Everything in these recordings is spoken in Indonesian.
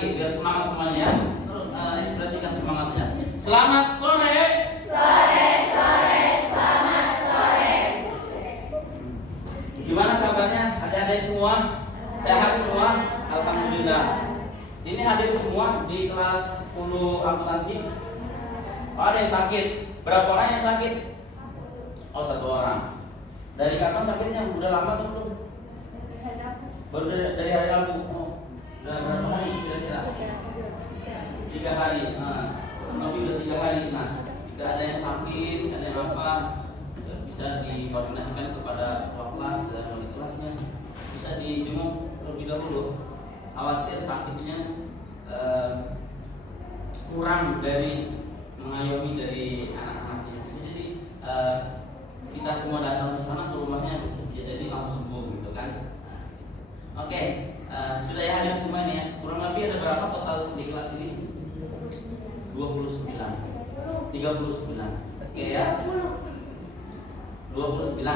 lagi biar semangat semuanya ya. Terus ekspresikan semangatnya. Selamat sore. Sore, sore, selamat sore. Gimana kabarnya adik-adik semua? Sehat semua? Alhamdulillah. Ini hadir semua di kelas 10 akuntansi. Oh, ada yang sakit. Berapa orang yang sakit? Oh, 1 orang. Dari kapan sakitnya? Udah lama atau belum? Baru dari hari Rabu. Oh, udah berapa hari kira-kira? 3 hari. Lebih udah 3 hari. Nah, jika ada yang sakit, ada yang apa, bisa dikoordinasikan kepada kelas dan wali kelasnya. Bisa dijenguk terlebih dahulu. Khawatir sakitnya kurang dari mengayomi dari anak-anaknya. Jadi kita semua datang ke sana ke rumahnya, ya jadi langsung sembuh gitu kan. Oke, sudah ya hadir semua ini ya. Kurang lebih ada berapa total di kelas ini? 29, 39. Oke ya. 29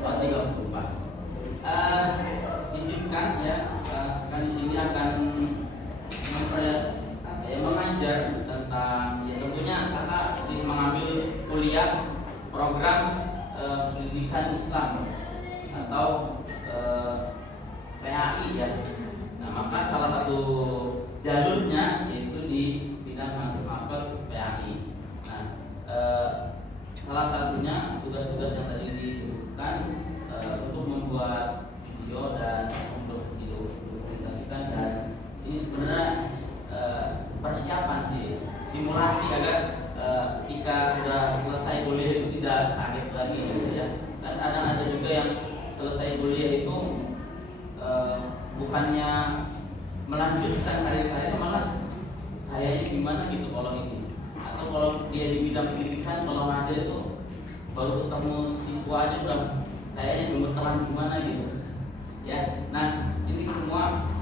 atau 34. Izinkan ya, kan di sini akan mengajar tentang ya tentunya kakak mengambil kuliah program pendidikan Islam atau PAI ya. Nah, maka salah satu jalurnya yaitu di bidang matematika PAI. Nah, salah satunya tugas-tugas yang tadi disebutkan untuk membuat video dan untuk didokumentasikan, dan ini sebenarnya persiapan sih, simulasi agar ketika sudah selesai kuliah itu tidak kaget lagi gitu ya. Dan ada juga yang selesai kuliah itu bukannya melanjutkan karir-karir, malah kayaknya gimana gitu kalau ini, atau kalau dia di bidang pendidikan kalau ngajar itu baru ketemu siswa aja udah kayaknya gemeteran gimana gitu ya. Nah, ini semua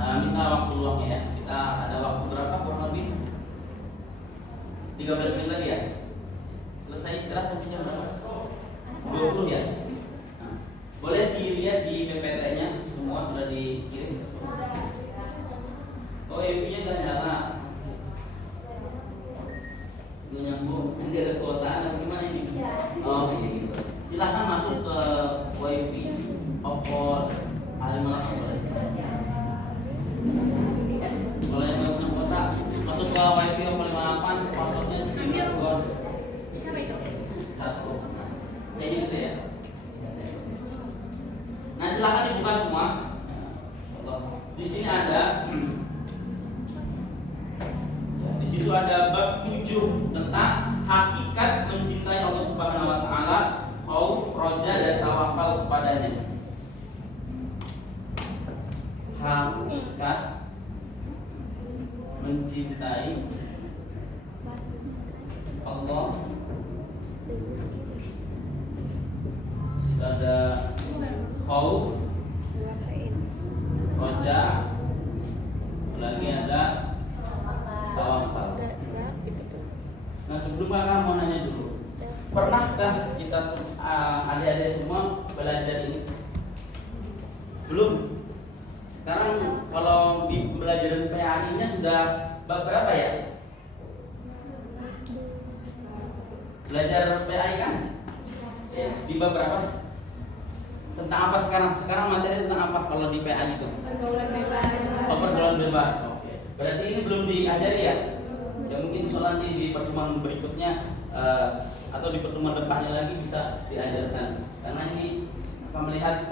minta waktu luangnya ya. Kita ada waktu berapa kurang lebih 13 menit lagi ya. Selesai istirahat mungkin jam berapa? 20 ya. Nah, boleh dilihat di PPT-nya semua sudah dikirim. Oh, EV-nya nggak nyala. Itu nyambung. Ini ada kuota atau gimana ini? Oh, ini gitu. Silahkan masuk ke WiFi Oppo A58 boleh. Kalau yang nggak punya kuota, masuk ke WiFi Oppo 58, passwordnya di sini. Siapa itu? 1. Kayaknya gitu ya. Nah, silakan dibuka semua. Di sini ada, di situ ada bab 7 tentang hakikat mencintai Allah Subhanahu Wa Taala, khauf, roja dan tawakal kepadanya. Hakikat mencintai Allah. Ada khauf, roja, lagi ada tawakal. Nah, sebelum kakak mau nanya dulu, pernahkah kita adik-adik semua belajar ini? Belum? Sekarang kalau di pembelajaran PAI-nya sudah bab berapa ya? Belajar PAI kan? Ya, di bab berapa? Tentang apa sekarang? Sekarang materi tentang apa kalau di PAI itu? Pergaulan bebas. Oh, pergaulan bebas. Oke. Berarti ini belum diajari ya? Ya mungkin soalnya di pertemuan berikutnya atau di pertemuan depannya lagi bisa diajarkan. Karena ini akan melihat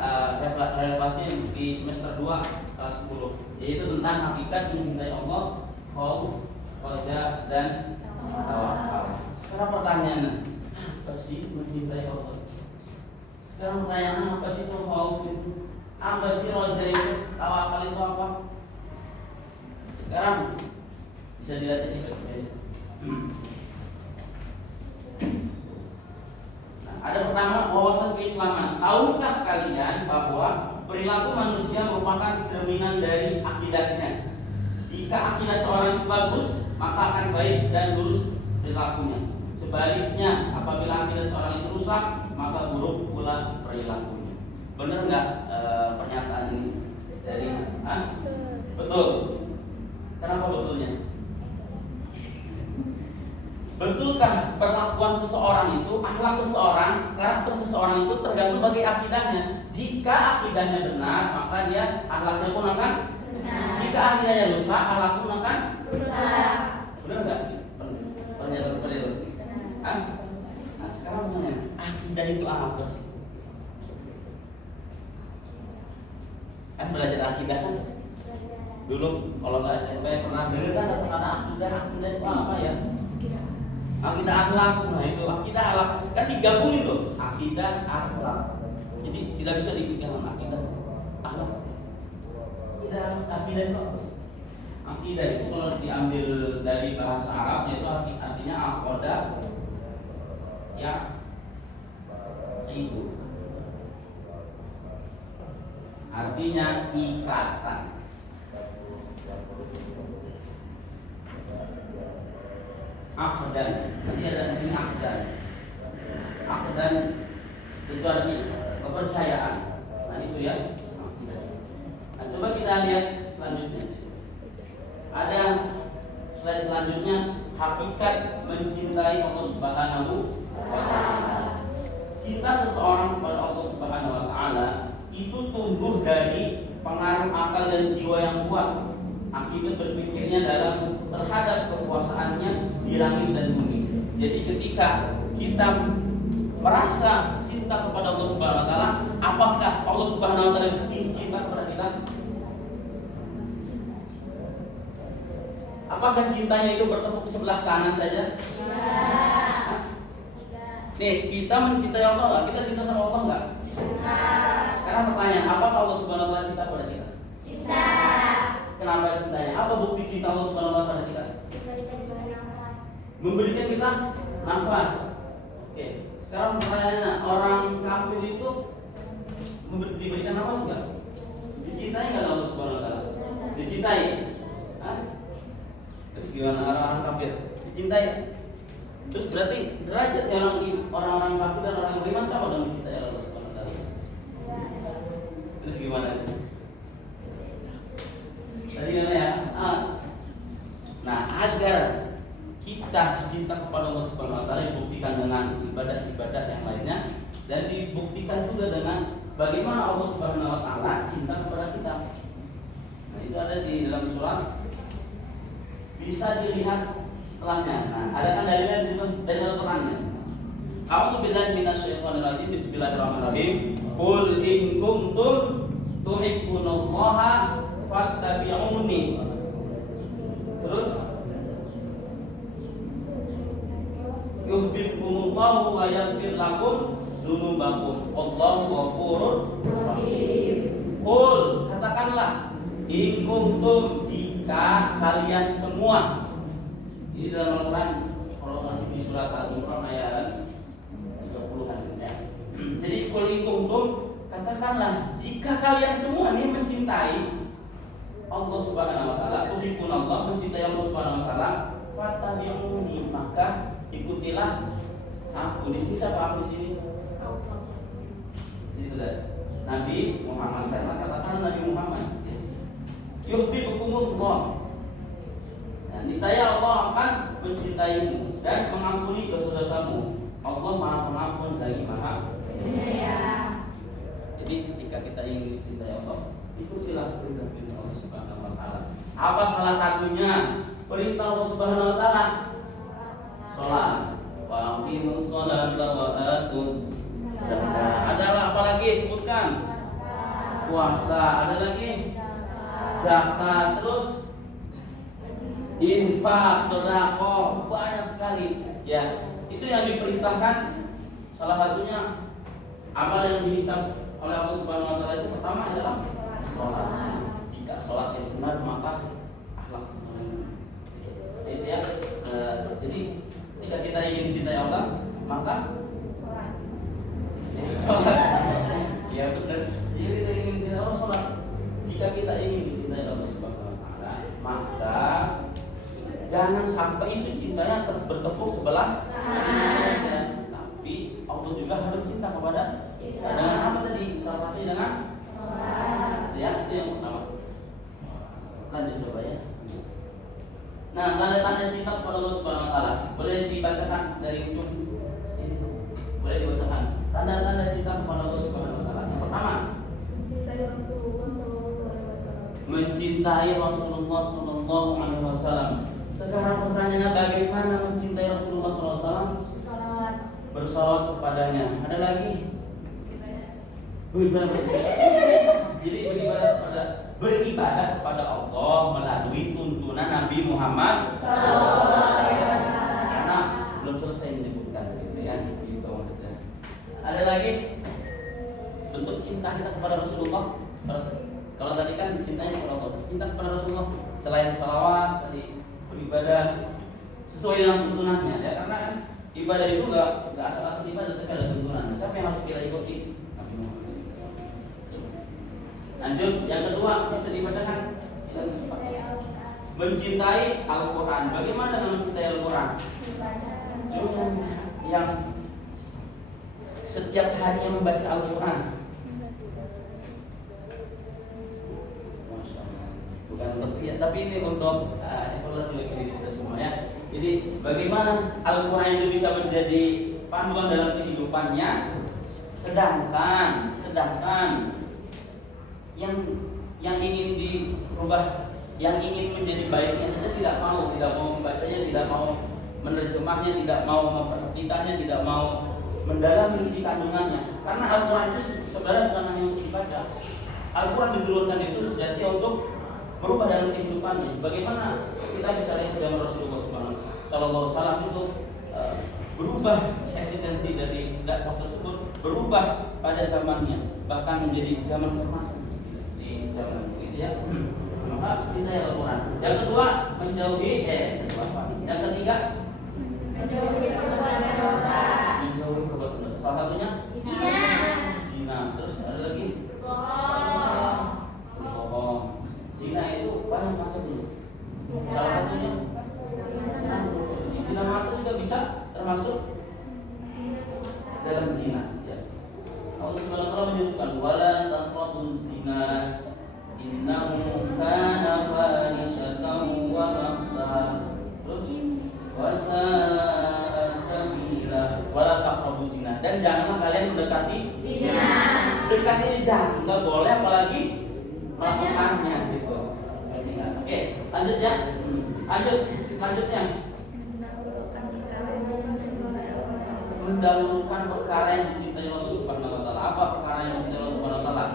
relevasi di semester 2 kelas 10, yaitu tentang hakikat mencintai Allah, khauf, roja dan tawakal. Sekarang pertanyaannya, apa sih mencintai Allah? Sekarang pertanyaan, apa sih itu khauf itu? Apa sih roja itu? Tawakal itu apa? Sekarang bisa dilihat di PPT. Nah, ada pertama wawasan keislaman. Tahukah kalian bahwa perilaku manusia merupakan cerminan dari akidahnya? Jika akidah seorang itu bagus, maka akan baik dan lurus perilakunya. Sebaliknya, apabila akidah seorang itu rusak, maka buruk pula perilakunya. Benar nggak pernyataan ini dari? Betul. Kenapa betulnya? Betulkah perlakuan seseorang itu, akhlak seseorang, karakter seseorang itu tergantung bagi akidahnya. Jika akidahnya benar, maka dia akhlaknya pun akan benar. Jika akidahnya rusak, akhlak pun akan rusak. Benar nggak sih? Pernyataan seperti itu. Nah sekarang pertanyaan, akidah itu apa sih? Kan belajar akidah kan? Dulu kalau nggak SMP pernah dengar kan ada akidah itu apa ya? Akidah akhlak, nah itu akidah akhlak kan digabungin tuh, akidah akhlak. Jadi tidak bisa dipikirkan akidah akhlak. Akidah itu apa? Akidah itu kalau diambil dari bahasa Arab yaitu artinya aqoda ya itu artinya ikatan. Aqdan, jadi ada di sini aqdan. Aqdan itu artinya kepercayaan. Nah itu ya. Nah coba kita lihat selanjutnya. Ada slide selanjutnya, hakikat mencintai Allah Subhanahu wa taala. Cinta seseorang kepada Allah Subhanahu wa taala itu tumbuh dari pengaruh akal dan jiwa yang kuat akibat berpikirnya terhadap kekuasaannya di langit dan bumi. Jadi ketika kita merasa cinta kepada Allah Subhanahu wa taala, apakah Allah Subhanahu wa taala cinta kepada kita? Apakah cintanya itu bertepuk sebelah tangan saja? Tidak. Nih, kita mencintai Allah enggak? Kita cinta sama Allah enggak? Cinta. Sekarang pertanyaan, apakah Allah Subhanahu wa taala cinta kepada kita? Cinta. Kenapa cintanya? Apa bukti cinta Allah Subhanahu wa taala pada kita? Memberikan kita nafas. Oke. Sekarang pertanyaannya, orang kafir itu diberikan nafas enggak? Dicintai enggak Allah Subhanahu wa taala? Dicintai. Hah? Terus gimana orang-orang kafir? Dicintai. Terus berarti derajatnya orang-orang kafir dan orang beriman sama dengan dicintai Allah Subhanahu wa taala. Terus gimana? Tadi mana ya? Nah, agar kita cinta kepada Allah Subhanahu wa taala dibuktikan dengan ibadah-ibadah yang lainnya dan dibuktikan juga dengan bagaimana Allah Subhanahu wa taala cinta kepada kita. Nah, itu ada di dalam surat, bisa dilihat setelahnya. Nah, ada kan dalilnya di situ dari Al-Qur'annya. A'udzu billahi minasyaitonir rajim. Bismillahirrahmanirrahim. Qul in kuntum tuhibbunallaha fattabi'uni. Terus yuhibbukumullahu wa yaghfir lakum dzunubakum. Wallahu ghafurur rahim. Qul, katakanlah, in kuntum, jika kalian semua. Ini dalam Al-Quran, kalau di surat Al-Imran ayat 30-an ya. Jadi qul in kuntum, katakanlah, jika kalian semua ini mencintai Allah Subhanahu wa taala, tuhibbunallah, mencintai Allah Subhanahu wa taala, fattabi'uni, maka ikutilah aku. Di sini siapa aku di sini? Situ dah. Nabi Muhammad, karena katakan Nabi Muhammad, yuhibbukumullah. Nah, niscaya Allah akan mencintaimu dan mengampuni dosa-dosamu. Allah Maha Pengampun lagi Maha Penyayang. Jadi ketika kita ingin dicintai Allah, ikutilah perintah Allah Subhanahu wa taala. Apa salah satunya? Perintah Allah Subhanahu wa taala. Salat. Wa aqimus sholata wa atuz zakat. Ada apa lagi? Sebutkan. Puasa. Ada lagi? Zakat. Terus infak, sedekah, banyak sekali. Ya, itu yang diperintahkan. Salah satunya amal yang dihisab oleh Allah Subhanahu wa taala itu pertama adalah sholat. Jika sholat yang benar maka akhlak itu ya. Jadi jika kita ingin mencintai Allah maka sholat. Ya benar. Jika kita ingin mencintai Allah, sholat. Jika kita ingin mencintai Allah Subhanahu wa taala maka jangan sampai itu cintanya bertepuk sebelah tangan. Tapi Allah juga harus cinta kepada kita. Dengan apa tadi? Salah satunya dengan sholat. Ya, itu yang pertama. Lanjut coba ya. Nah, tanda-tanda cinta kepada Allah Subhanahu wa taala boleh dibacakan dari ujung ini. Boleh dibacakan. Tanda-tanda cinta kepada Allah Subhanahu wa taala. Yang pertama, mencintai Rasulullah sallallahu alaihi wasallam. Sekarang pertanyaannya, bagaimana mencintai Rasulullah sallallahu alaihi wasallam? Bersalawat kepadanya. Ada lagi? Jadi beribadah kepada Allah melalui tuntunan Nabi Muhammad sallallahu alaihi wasallam. Karena belum selesai menyebutkan gitu ya. Gitu maksudnya. Ada lagi bentuk cinta kita kepada Rasulullah. Kalau tadi kan cintanya kepada Allah, cinta kepada Rasulullah selain salawat tadi beribadah sesuai dengan tuntunannya ya, karena kan ibadah itu nggak asal-asal ibadah, tapi ada tuntunan. Siapa yang harus kita ikuti? Nabi Muhammad. Lanjut, yang kedua bisa dibacakan. Mencintai Al-Quran. Bagaimana mencintai Al-Quran? Yang setiap harinya membaca Al-Quran. Bukan untuk ya, tapi ini untuk evaluasi bagi diri kita semua ya. Jadi bagaimana Al-Quran itu bisa menjadi panduan dalam kehidupannya, sedangkan yang ingin dirubah, yang ingin menjadi baiknya saja tidak mau membacanya, tidak mau menerjemahnya, tidak mau memperhatikannya, tidak mau mendalami isi kandungannya. Karena Al-Quran itu sebenarnya bukan hanya untuk dibaca. Al-Quran diturunkan itu sejati untuk merubah dalam kehidupannya. Bagaimana kita bisa lihat zaman Rasulullah Sallallahu Alaihi Wasallam itu berubah eksistensi dari dakwah tersebut, berubah pada zamannya, bahkan menjadi zaman keemasan di zaman itu ya. Maka cinta Al-Quran. Yang kedua menjauhi yang ketiga menjauhi perbuatan dosa. Menjauhi perbuatan dosa. Salah satunya zina. Terus ada lagi bohong. Zina itu banyak macamnya. Salah satunya zina mata juga bisa termasuk dalam zina. Ya. Allah Subhanahu wa taala menyebutkan wala taqrabuz zina innahu kana fahishatan wa maqsa. Terus wasa'a sabila wala taqrabuz zina, dan janganlah kalian mendekati zina. Dekatnya jangan, enggak boleh apalagi melakukannya gitu. Oke, lanjut ya. Selanjutnya mendahulukan perkara yang dicintai Allah Subhanahu wa taala. Apa perkara yang dicintai Allah Subhanahu wa taala?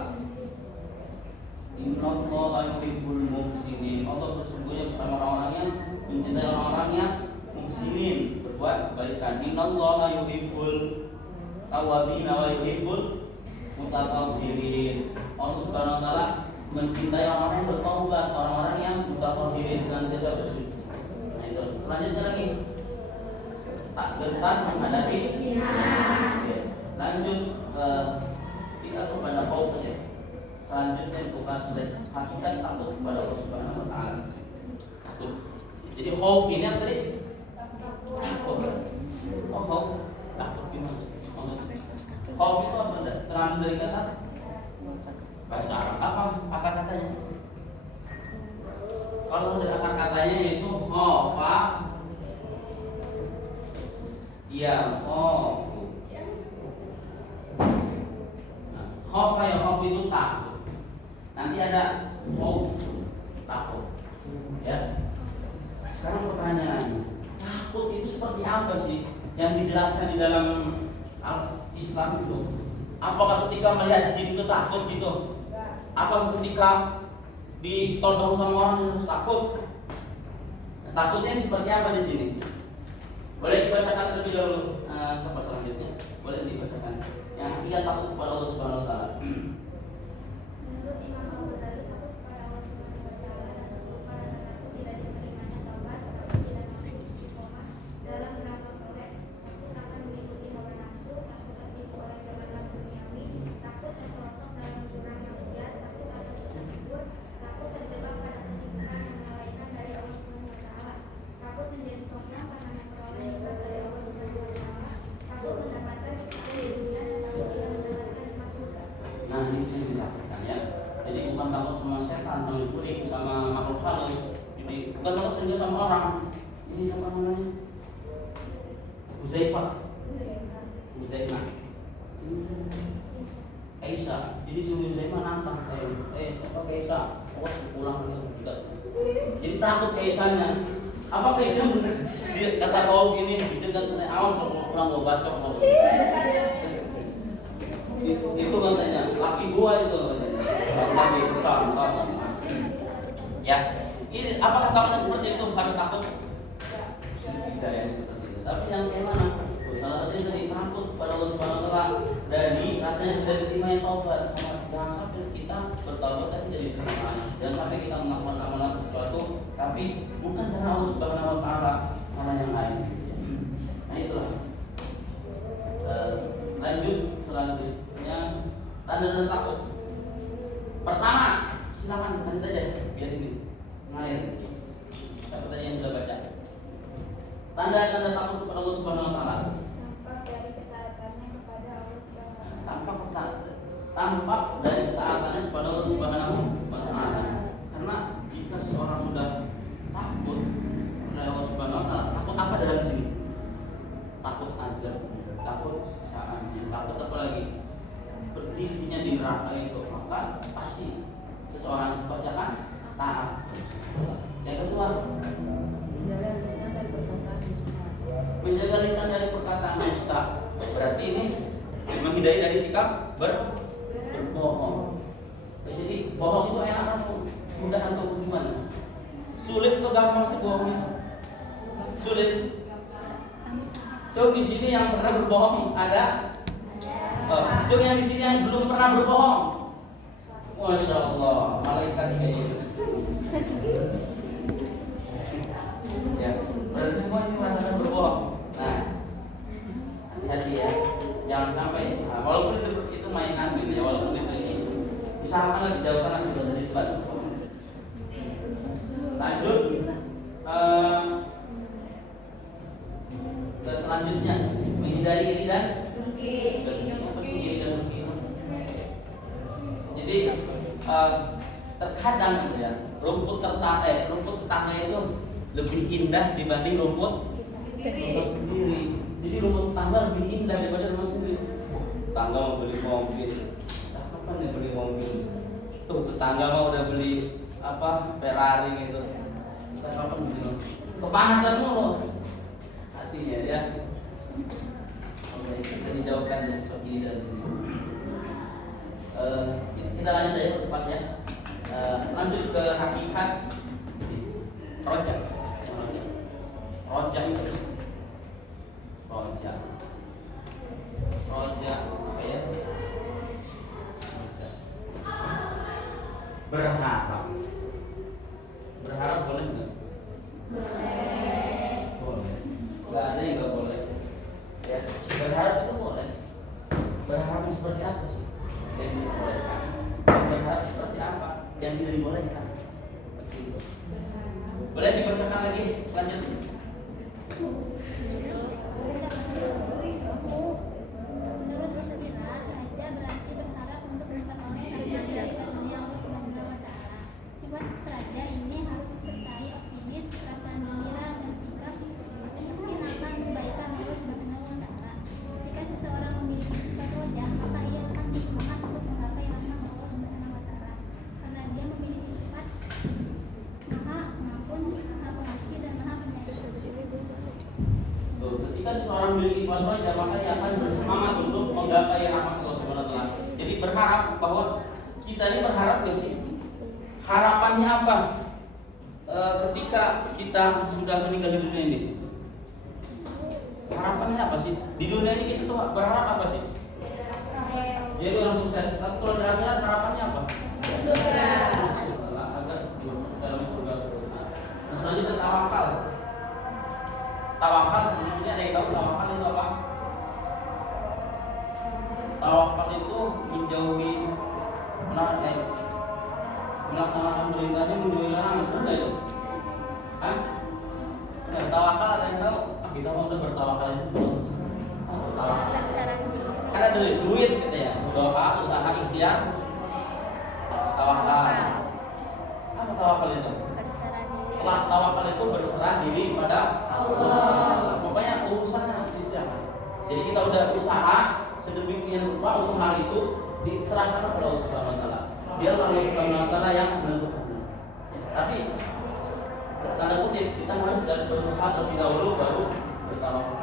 Innallaha yuhibbul muhsinin. Allah bersungguhnya bersama orang-orang yang mencintai orang-orang yang muhsinin, berbuat kebaikan. Innallaha yuhibbul tawwabin wa yuhibbul mutatahhirin. Allah Subhanahu wa taala mencintai orang-orang yang bertaubat, orang-orang yang mutatahhirin dengan jasa bersuci. Nah itu. Selanjutnya lagi tak gentar menghadapi lanjut kita kepada khauf ya. Selanjutnya bukan selain hakikat takut kepada Allah Subhanahu wa taala. Takut. Jadi khauf ini apa tadi? Takut. Oh, khauf. Takut gimana? Khauf itu apa? Serangan dari kata bahasa Arab. Apa katanya? Kalau dari akar katanya yaitu khaufa ya khauf. Nah, khauf ya khauf itu takut. Nanti ada khauf takut. Ya. Sekarang pertanyaannya, takut itu seperti apa sih yang dijelaskan di dalam Islam itu? Apakah ketika melihat jin itu takut gitu? Apa ketika ditodong sama orang yang harus takut? Nah, takutnya ini seperti apa di sini? Boleh dibacakan terlebih dahulu sampai selanjutnya. Boleh dibacakan. Yang ketiga takut kepada Allah Subhanahu wa taala. Menurut Imam Al-Ghazali, takut kepada Allah Subhanahu wa taala dan takut pada takut tidak diterimanya taubat atau tidak mampu istiqomah dalam beramal soleh. Takut akan mengikuti hawa nafsu, takut tertipu oleh jabatan duniawi, takut terperosok dalam jurang maksiat, takut atas susah tidur, takut terjebak pada kesibukan yang melalaikan dari Allah Subhanahu wa taala, takut menjadi sombong karena memperoleh nikmat dari Allah Subhanahu wa taala, takut mendapatkan sesuatu di dunia dan takut tidak mendapatkan nikmat surga. Nah, ini yang dilakukan ya. Jadi bukan takut sama setan, sama kuring, sama makhluk halus. Di Jadi bukan takut saja sama orang. Ini siapa namanya? Huzaifah. Kaisa. Jadi si Huzaifah nantang siapa Kaisa? Oh, pulang juga. Jadi takut Kaisanya. Apa Kaisa? Dia kata kau gini, dicegat katanya awas kalau pulang gua bacok mau. Itu katanya, laki gua itu lagi sama. Ya, ini apakah takutnya seperti itu harus takut? Tidak ya seperti itu. Tapi yang kayak mana? Salah satunya tadi takut pada Allah Subhanahu Wa Taala dari rasanya tidak diterima yang taubat. Jangan sampai kita bertaubat tapi jadi diterima. Jangan sampai kita melakukan amalan sesuatu tapi bukan karena Allah Subhanahu Wa Taala, karena yang lain. Nah itulah. Lanjut selanjutnya tanda-tanda takut. Pertama, silakan lanjut aja biar ini ngalir. Seperti tadi yang sudah baca. Tanda-tanda takut kepada Allah Subhanahu Wa Taala. Tampak dari ketaatannya kepada Allah Subhanahu Wa Taala. Karena jika seorang sudah takut kepada Allah Subhanahu Wa Taala, takut apa dalam sini? Takut azab, takut siksaannya, takut apa lagi? Berdirinya di neraka itu, maka pasti seseorang itu pasti akan taat. Yang kedua, menjaga lisan dari perkataan dusta. Berarti ini menghindari dari sikap berbohong. Jadi bohong itu enak mudah atau gimana? Sulit atau gampang sih bohong itu? Sulit. Coba di sini yang pernah berbohong ada? Coba yang di sini yang belum pernah berbohong. Masya Allah, malaikat kayak gitu. Ya, berarti semua ini merasakan berbohong. Nah, hati-hati ya, jangan sampai. Walaupun itu mainan gitu ya, walaupun itu ini, usahakanlah dijauhkan sudah dari sebab. Lanjut, selanjutnya menghindari iri dan jadi terkadang gitu ya, rumput tetangga itu lebih indah dibanding rumput sendiri. Jadi rumput tetangga lebih indah daripada rumah sendiri. Tetangga mau beli mobil, kapan ya beli mobil? Tuh tetangga mau udah beli Ferrari gitu. Kapan beli mobil? Kepanasan mulu hatinya ya. Oke, kita dijauhkan dari seperti ini dan ini. Kita lanjut aja cepat ya. Lanjut ke hakikat rojak. Rojak itu rojak apa ya? Berharap boleh nggak? Boleh. Nggak ada yang nggak boleh. Ya, berharap itu boleh. Berharap seperti apa sih? Yang dibolehkan. Berharap seperti apa? Yang tidak dibolehkan. Boleh dibacakan lagi? Lanjut. Menurut Rasulullah, raja berarti berharap untuk memperoleh harta dari karunia Allah Subhanahu Wa Taala. Sifat raja ini harus disertai optimis, rasa gembira dan sikap yakin akan kebaikan Allah Subhanahu Wa Taala. Jika seseorang memiliki sifat raja, maka ia akan bersemangat untuk menggapai rahmat Allah Subhanahu Wa Taala. Karena dia memiliki sifat Maha Pengampun, Maha Pengasih dan Maha Penyayang. Ketika seseorang memiliki sifat raja, maka dia akan bersemangat untuk menggapai rahmat Allah Subhanahu Wa Taala. Jadi berharap bahwa kita ini berharap nggak sih? Harapannya apa? Ketika kita sudah meninggal di dunia ini, harapannya apa sih? Di dunia ini kita tuh berharap apa sih? Jadi orang sukses. Tapi kalau di akhirat harapannya apa? Surga. Agar dimasukkan ke dalam surga. Nah, selanjutnya tawakal. Tawakal sebelumnya ada yang tahu tawakal itu apa? Tawakal itu menjauhi melaksanakan perintahnya menjauhi larangan. Benar itu? Hah? Ya, tawakal ada yang tahu? Kita mau udah bertawakal itu belum? Tawakal. Kan ada duit gitu ya. Doa, usaha, ikhtiar, tawakal. Apa tawakal itu? tawakal itu berserah diri kepada Allah. Pokoknya urusannya di siapa. Jadi kita udah usaha sedemikian rupa, usaha itu diserahkan kepada Allah Subhanahu wa taala. Biar Allah Subhanahu wa taala yang menentukannya. Tapi tanda kutip kita harus berusaha lebih dahulu baru bertawakal.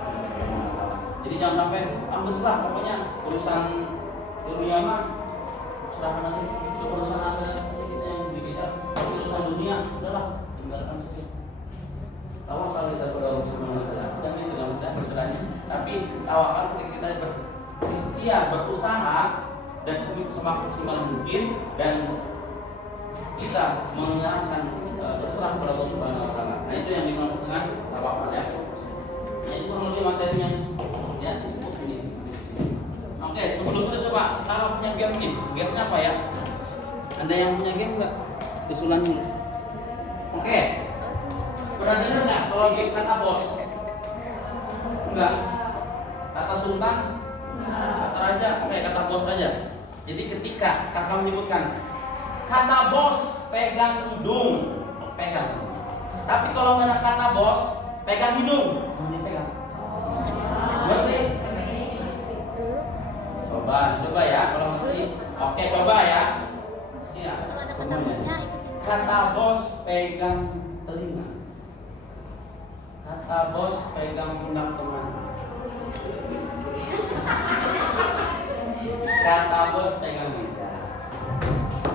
Jadi jangan sampai ambeslah, pokoknya urusan dunia mah serahkan aja, urusan akhirat kita yang dikejar, urusan dunia sudahlah tinggalkan saja. Tawakal kita kepada Allah Subhanahu wa taala, dan itu dengan mudah berserahnya. Tapi tawakal ketika kita berikhtiar, berusaha dan semaksimal mungkin dan kita menyerahkan berserah kepada Allah Subhanahu wa taala. Nah, itu yang dimaksud dengan tawakal ya. Nah, itu kurang lebih materinya ya. Oke, sebelum itu coba kalau punya game nih, gamenya apa ya? Ada yang punya game nggak? Disulan dulu. Oke. Pernah dengar nggak kalau game kata bos? Enggak. Kata sultan? Kata raja? Oke, kata bos aja. Jadi ketika kakak menyebutkan kata bos pegang hidung, pegang. Tapi kalau nggak ada kata bos pegang hidung, jangan dipegang. Ngerti? Coba ya kalau ngerti. Oke, coba ya. Siap. Kalau ada kata bosnya ikutin. Kata bos pegang telinga. Kata bos pegang pundak teman. Kata bos pegang meja.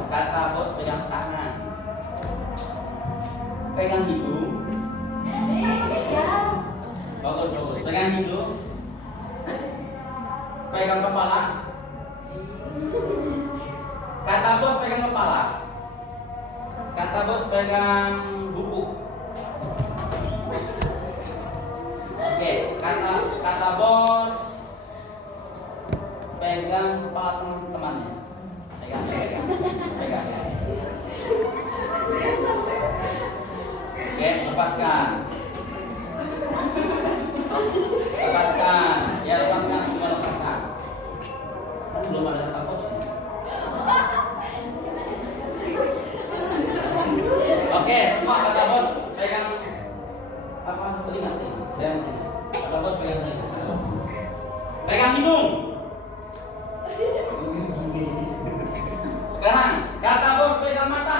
Kata bos pegang tangan. Pegang hidung. Bagus. Pegang hidung. Pegang kepala. Kata bos pegang kepala. Kata bos pegang buku. Oke, kata bos pegang kepala teman-temannya. Pegang. Oke, lepaskan. Ya, lepaskan. Cuma lepaskan. Kan belum ada kata bosnya. Oke, semua kata bos pegang apa? Telinga. Kata bos pegang telinga. Pegang hidung. Sekarang kata bos pegang mata.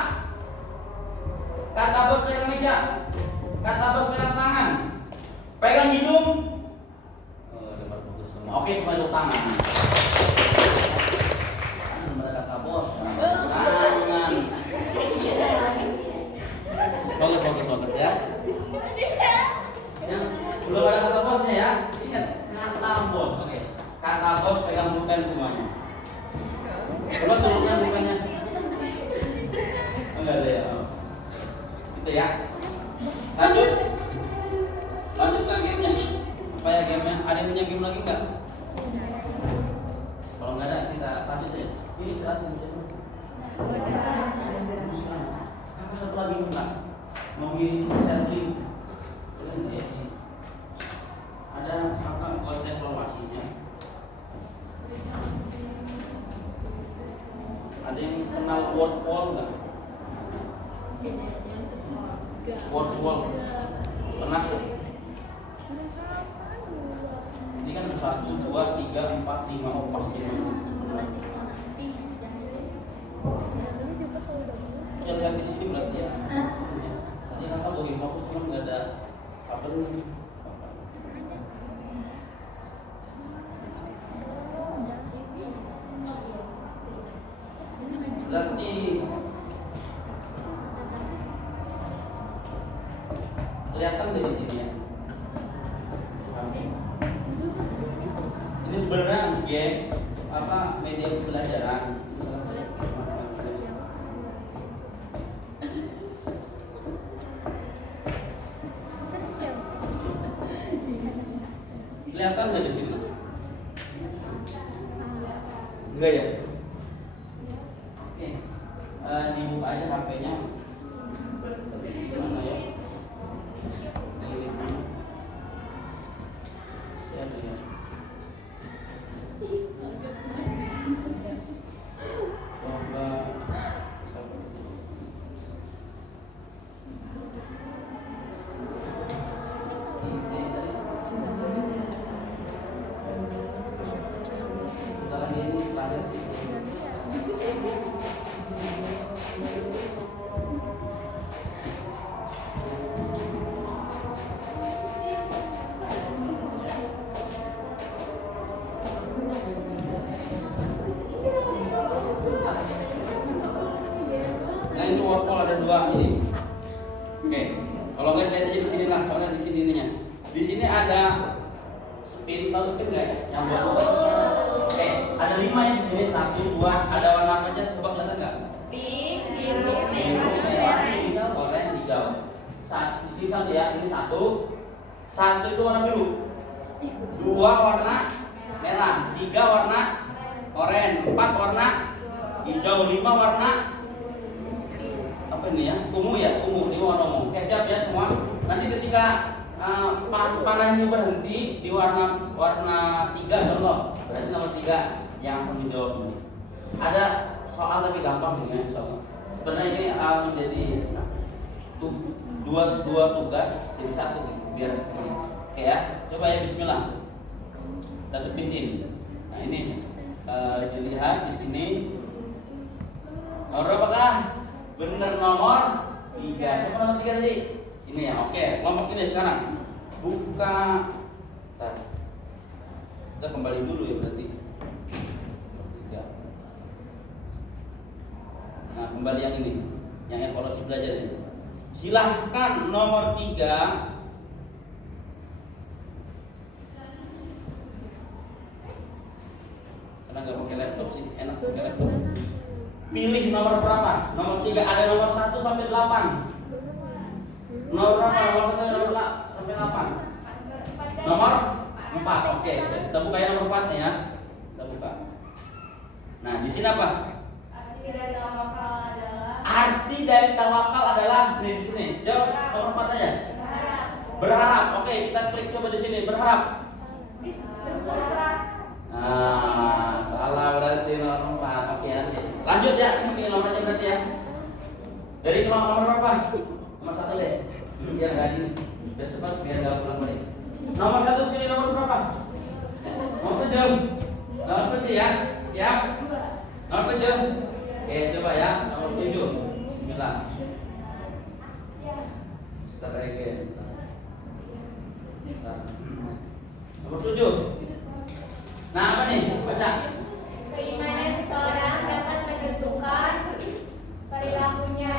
Kata bos pegang meja. Kata bos pegang tangan. Pegang hidung. Oke, semua itu tangan. Belum ada kata bos. Tangan. Bagus ya. Belum ada kata bosnya ya. Ingat kata bos. Oke. Kata bos pegang pulpen semuanya. Coba turunkan pulpennya. Enggak ada ya. Itu ya. Lanjutkan gamenya. Apa ya gamenya? Ada yang punya game lagi nggak? Kalau nggak ada kita lanjut ya. Ini silahkan saja. Apa satu lagi enggak? Mau ngirim share link. Ada apa buat evaluasinya? Ada yang kenal word wall nggak? Word wall pernah? Ini kan 1, 2, 3, 4, 5 pasti. Ya lihat di sini berarti ya. Tadi kakak bagi aku cuma nggak ada apa ini. Berarti kelihatan dari sini ya. Ini sebenarnya game apa media pembelajaran. Kelihatan dari sini. Enggak ya? Oke. Dibuka aja HP-nya. Gimana ya? Kalau nggak lihat aja di sini lah, soalnya di sini ininya. Di sini ada spin, tahu spin nggak ya? Yang buat ada 5 ya di sini, 1, 2, ada warna apa aja? Coba kelihatan nggak? Biru, Merah, hijau, oranye, hijau. Di sini satu ya, ini satu itu warna biru, 2 warna merah, 3 warna oranye, 4 warna hijau, 5 warna apa ini ya? Ungu ya, ungu, 5 warna ungu. Oke, siap ya semua. Nanti ketika panahnya berhenti di warna 3 contoh, berarti nomor 3 yang akan menjawab ini. Ada soal tapi gampang ini ya soal. Sebenarnya ini menjadi dua tugas jadi satu nih, biar ini. Oke ya, coba ya Bismillah. Kita sepintin. Nah ini dilihat di sini. Nomor berapakah? Benar nomor 3. Siapa nomor 3 tadi? Sini ya. Oke, kelompok ini sekarang. Buka. Bentar. Kita kembali dulu ya berarti. 3. Nah, kembali yang ini. Yang evaluasi belajar ini. Silahkan nomor 3. Karena nggak pakai laptop sih, enak pakai laptop. Pilih nomor berapa? Nomor 3 ada nomor 1 sampai 8. Nomor berapa? Nomor 1 sampai 8. Nomor 4. Oke, kita buka ya nomor 4 nya ya. Kita buka. Nah, di sini apa? Arti dari tawakal adalah nih di sini. Jawab nomor 4 aja. Berharap. Oke, kita klik coba di sini. Berharap. Nah, salah berarti nomor 4. Oke, lanjut ya. Ini nomornya berarti ya. Dari nomor berapa? Nomor 1 deh. Biar enggak ini. Biar cepat biar enggak pulang balik. Nomor 1 jadi nomor berapa? Nomor 7. Nomor 7 ya. Siap? Nomor 7. Oke, coba ya. Nomor 7. Bismillah. Start again. Nomor 7. Nah, apa nih? Baca. Keimanan seseorang dapat menentukan perilakunya.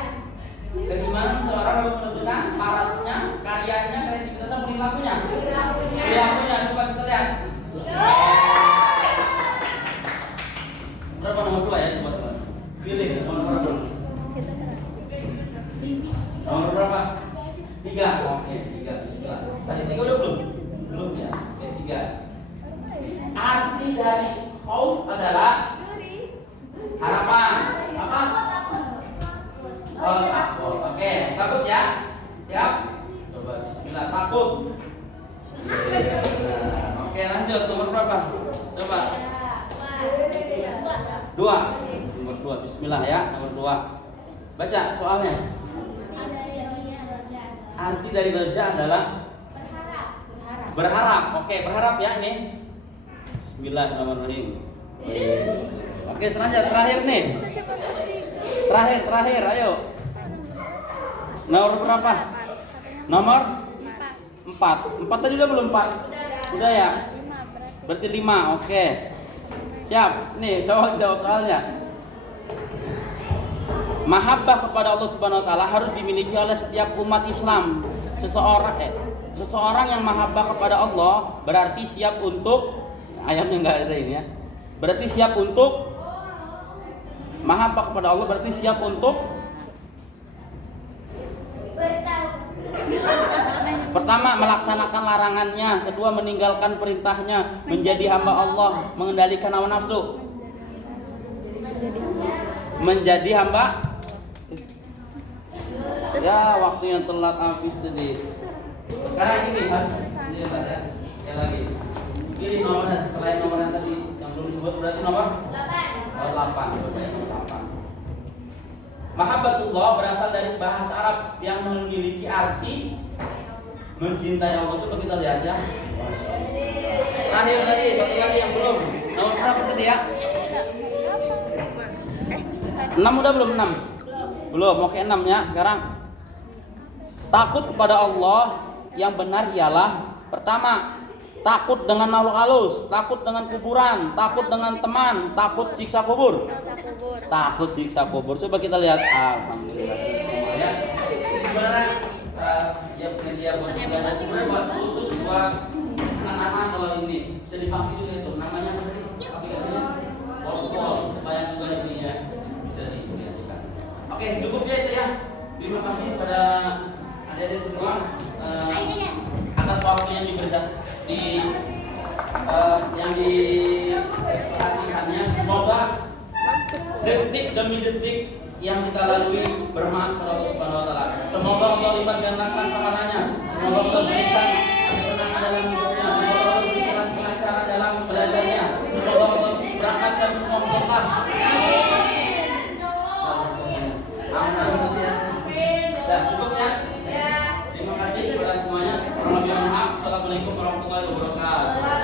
Keimanan seseorang dapat menentukan parasnya, karyanya, kreativitasnya, perilakunya. Perilakunya, coba kita lihat. Berapa nomor 2 ya? Coba. Pilih nomor berapa? Nomor berapa? 3. Oke, 3. Bismillah. Tadi 3 udah belum? Belum ya. Oke, 3. Arti dari khauf adalah harapan. Apa? Oh, takut. Oke, takut ya. Siap? Coba Bismillah, takut. Oke, lanjut. Nomor berapa? Coba. 2. Nomor 2. Bismillah ya. Nomor 2. Baca soalnya. Arti dari raja adalah berharap. Oke, berharap ya ini. Bismillahirrahmanirrahim. Oke, selanjutnya terakhir nih. Terakhir, ayo. Nomor berapa? Nomor 4. 4 tadi udah belum 4? Udah ya? Berarti 5. Oke. Siap. Nih, jawab soalnya. Mahabbah kepada Allah Subhanahu wa taala harus dimiliki oleh setiap umat Islam. Seseorang yang mahabbah kepada Allah berarti siap untuk ayamnya enggak ada ini ya. Berarti siap untuk mahabbah kepada Allah berarti siap untuk pertama melaksanakan larangannya, kedua meninggalkan perintahnya, menjadi hamba Allah, mengendalikan hawa nafsu. Menjadi hamba. Ya, waktu yang telat habis tadi. Sekarang ini harus lihat ya. Ya lagi. Pilih nomor selain nomor yang tadi yang belum disebut berarti nomor 8. Nomor 8. Nomor 8. Mahabbatullah berasal dari bahasa Arab yang memiliki arti mencintai Allah. Coba kita lihat ya. Terakhir tadi, satu lagi yang belum. Nomor berapa tadi ya? 6 udah belum 6? Belum. Oke 6 ya. Sekarang takut kepada Allah yang benar ialah pertama takut dengan makhluk halus, takut dengan kuburan, takut dengan teman, takut siksa kubur. Takut siksa kubur. Coba kita lihat. Alhamdulillah. Ya. Ini sebenarnya ya dia buat belajar, sebenarnya buat khusus buat anak-anak. Kalau ini bisa dipakai juga itu, namanya apa sih aplikasinya? Wall, kebayang juga ini ya, bisa diaplikasikan. Oke, cukup ya itu ya. Terima kasih kepada adik-adik semua atas waktu yang diberikan yang diperhatikannya. Semoga detik demi detik yang kita lalui bermanfaat pada Allah Subhanahu wa taala. Semoga Allah lipat gandakan pahalanya. Semoga Allah berikan ketenangan dalam hidupnya. Semoga Allah berikan kelancaran dalam belajarnya. Semoga Allah berangkatkan semua penyembah. Sudah cukup ya. Terima kasih kepada semuanya. Mohon maaf. Assalamualaikum warahmatullahi wabarakatuh.